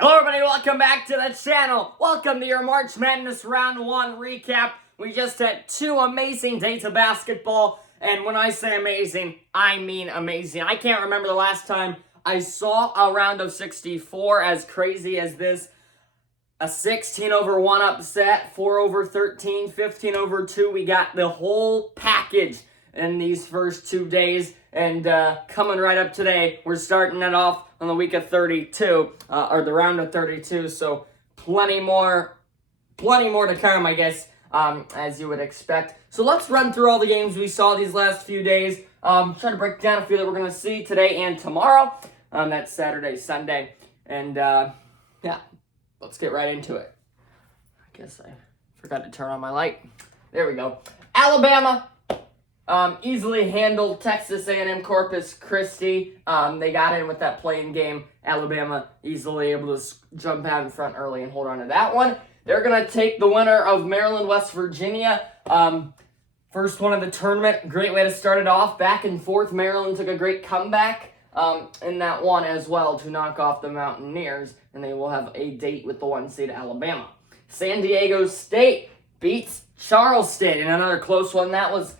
Hello everybody, welcome back to the channel. Welcome to your March Madness Round 1 recap. We just had two amazing days of basketball, and when I say amazing, I mean amazing. I can't remember the last time I saw a round of 64 as crazy as this. A 16-over-1 upset, 4-over-13, 15-over-2. We got the whole package in these first 2 days. And coming right up today, we're starting it off on the week of 32, or the round of 32. So plenty more to come, I guess, as you would expect. So let's run through all the games we saw these last few days. Try to break down a few that we're going to see today and tomorrow. That's Saturday, Sunday. And yeah, let's get right into it. I guess I forgot to turn on my light. There we go. Alabama easily handled Texas A&M Corpus Christi. They got in with that playing game. Alabama easily able to jump out in front early and hold on to that one. They're going to take the winner of Maryland, West Virginia. First one of the tournament. Great way to start it off. Back and forth. Maryland took a great comeback in that one as well to knock off the Mountaineers. And they will have a date with the 1 seed Alabama. San Diego State beats Charleston in another close one. That was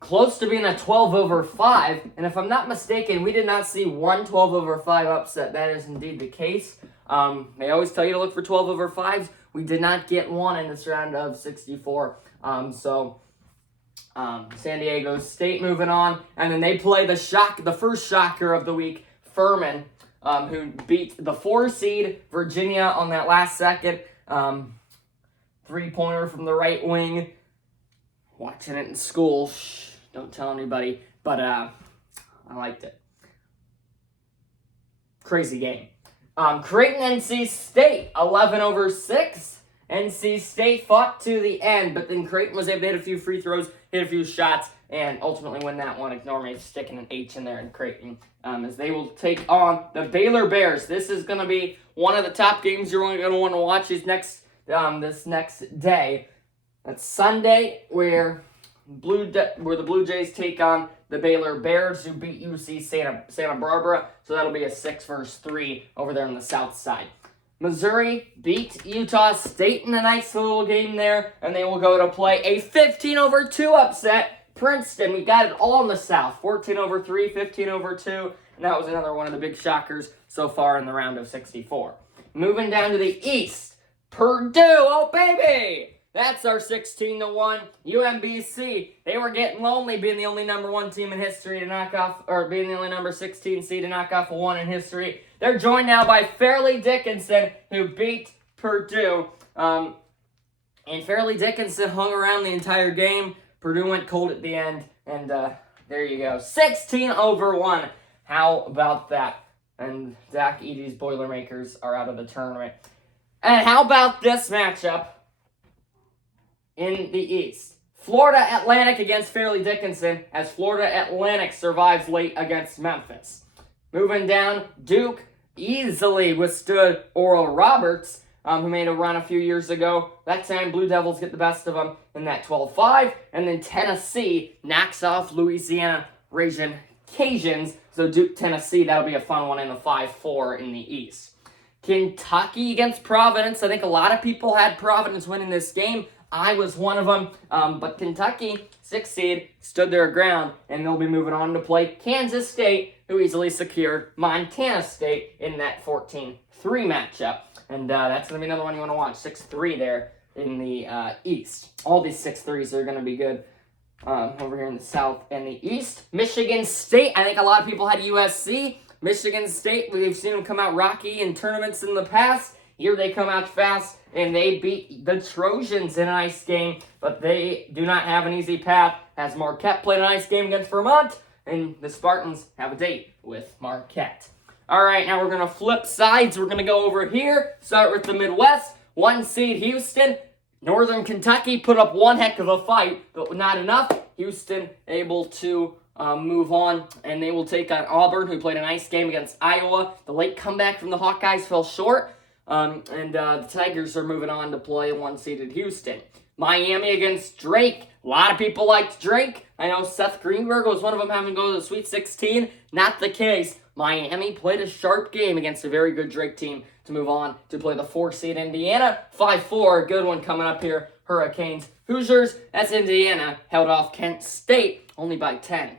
close to being a 12-over-5, and if I'm not mistaken, we did not see one 12-over-5 upset. That is indeed the case. They always tell you to look for 12-over-5s. We did not get one in this round of 64. San Diego State moving on, and then they play the first shocker of the week, Furman, who beat the 4 seed Virginia on that last second three-pointer from the right wing. Watching it in school. Shh, don't tell anybody. But I liked it. Crazy game. Creighton, NC State, 11-over-6. NC State fought to the end, but then Creighton was able to hit a few free throws, hit a few shots, and ultimately win that one. Ignore me sticking an H in there in Creighton, as they will take on the Baylor Bears. This is going to be one of the top games you're only going to want to watch this next day. That's Sunday, where the Blue Jays take on the Baylor Bears, who beat UC Santa Barbara. So that'll be a 6-3 over there on the south side. Missouri beat Utah State in a nice little game there, and they will go to play a 15-over-2 upset. Princeton, we got it all in the south. 14-over-3, 15-over-2, and that was another one of the big shockers so far in the round of 64. Moving down to the east, Purdue, oh baby! That's our 16-1. UMBC, they were getting lonely being the only number 1 team in history to knock off, or being the only number 16 seed to knock off a 1 in history. They're joined now by Fairleigh Dickinson, who beat Purdue. And Fairleigh Dickinson hung around the entire game. Purdue went cold at the end, and there you go. 16-1. How about that? And Zach Edey's Boilermakers are out of the tournament. And how about this matchup in the East? Florida Atlantic against Fairleigh Dickinson, as Florida Atlantic survives late against Memphis. Moving down, Duke easily withstood Oral Roberts, who made a run a few years ago. That time, Blue Devils get the best of them in that 12-5. And then Tennessee knocks off Louisiana Ragin' Cajuns. So Duke, Tennessee, that'll be a fun one in the 5-4 in the East. Kentucky against Providence. I think a lot of people had Providence winning this game. I was one of them, but Kentucky, 6th seed, stood their ground, and they'll be moving on to play Kansas State, who easily secured Montana State in that 14-3 matchup. And that's going to be another one you want to watch, 6-3 there in the East. All these 6-3s are going to be good over here in the South and the East. Michigan State, I think a lot of people had USC. Michigan State, we've seen them come out rocky in tournaments in the past. Here they come out fast, and they beat the Trojans in a nice game, but they do not have an easy path, as Marquette played a nice game against Vermont, and the Spartans have a date with Marquette. All right, now we're going to flip sides. We're going to go over here, start with the Midwest. 1 seed Houston. Northern Kentucky put up one heck of a fight, but not enough. Houston able to move on, and they will take on Auburn, who played a nice game against Iowa. The late comeback from the Hawkeyes fell short. The Tigers are moving on to play 1-seeded Houston. Miami against Drake. A lot of people liked Drake. I know Seth Greenberg was one of them having to go to the Sweet 16. Not the case. Miami played a sharp game against a very good Drake team to move on to play the 4-seed Indiana. 5-4, good one coming up here. Hurricanes, Hoosiers, that's Indiana, held off Kent State only by 10.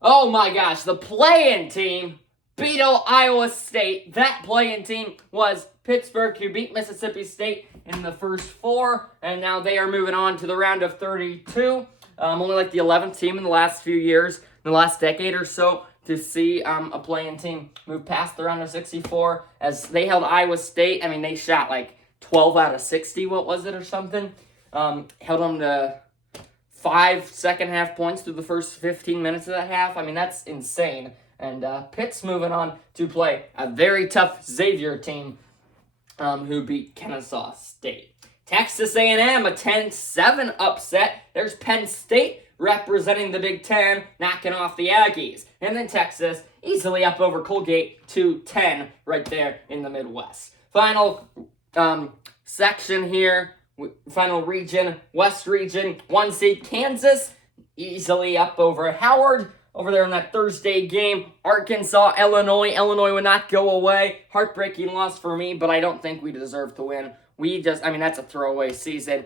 Oh my gosh, the play-in team beat Iowa State. That play-in team was Pittsburgh, who beat Mississippi State in the first 4, and now they are moving on to the round of 32. Only like the 11th team in the last few years, in the last decade or so, to see a play-in team move past the round of 64, as they held Iowa State. I mean, they shot like 12 out of 60, what was it, or something? Held them to 5 second-half points through the first 15 minutes of that half. I mean, that's insane. And Pitt's moving on to play a very tough Xavier team who beat Kennesaw State. Texas A&M, a 10-7 upset. There's Penn State representing the Big Ten, knocking off the Aggies. And then Texas easily up over Colgate 2-10 right there in the Midwest. Final section here, final region, West region, 1-seed Kansas, easily up over Howard. Over there in that Thursday game, Arkansas, Illinois. Illinois would not go away. Heartbreaking loss for me, but I don't think we deserve to win. That's a throwaway season.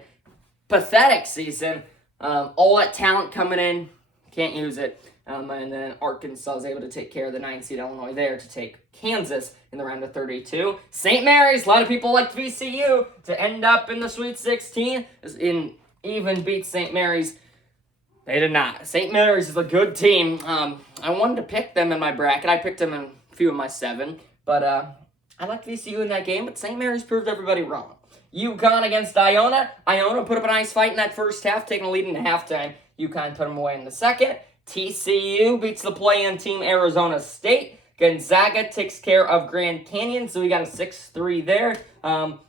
Pathetic season. All that talent coming in, can't use it. And then Arkansas is able to take care of the 9-seed Illinois there to take Kansas in the round of 32. St. Mary's, a lot of people liked VCU to end up in the Sweet 16. Even beat St. Mary's. They did not. St. Mary's is a good team. I wanted to pick them in my bracket. I picked them in a few of my 7. But I liked VCU in that game, but St. Mary's proved everybody wrong. UConn against Iona. Iona put up a nice fight in that first half, taking a lead into halftime. UConn put them away in the second. TCU beats the play-in team Arizona State. Gonzaga takes care of Grand Canyon, so we got a 6-3 there.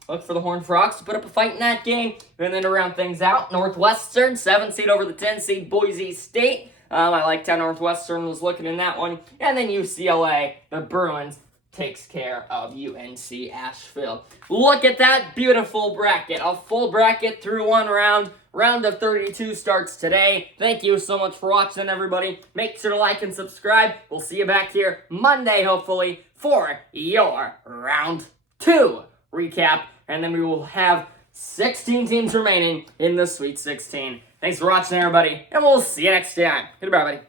Look for the Horned Frogs to put up a fight in that game. And then to round things out, Northwestern, 7-seed over the 10-seed Boise State. I liked how Northwestern was looking in that one. And then UCLA, the Bruins, takes care of UNC Asheville. Look at that beautiful bracket. A full bracket through one round. Round of 32 starts today. Thank you so much for watching, everybody. Make sure to like and subscribe. We'll see you back here Monday, hopefully, for your round 2 recap. And then we will have 16 teams remaining in the Sweet 16. Thanks for watching, everybody, and we'll see you next time. Goodbye, everybody.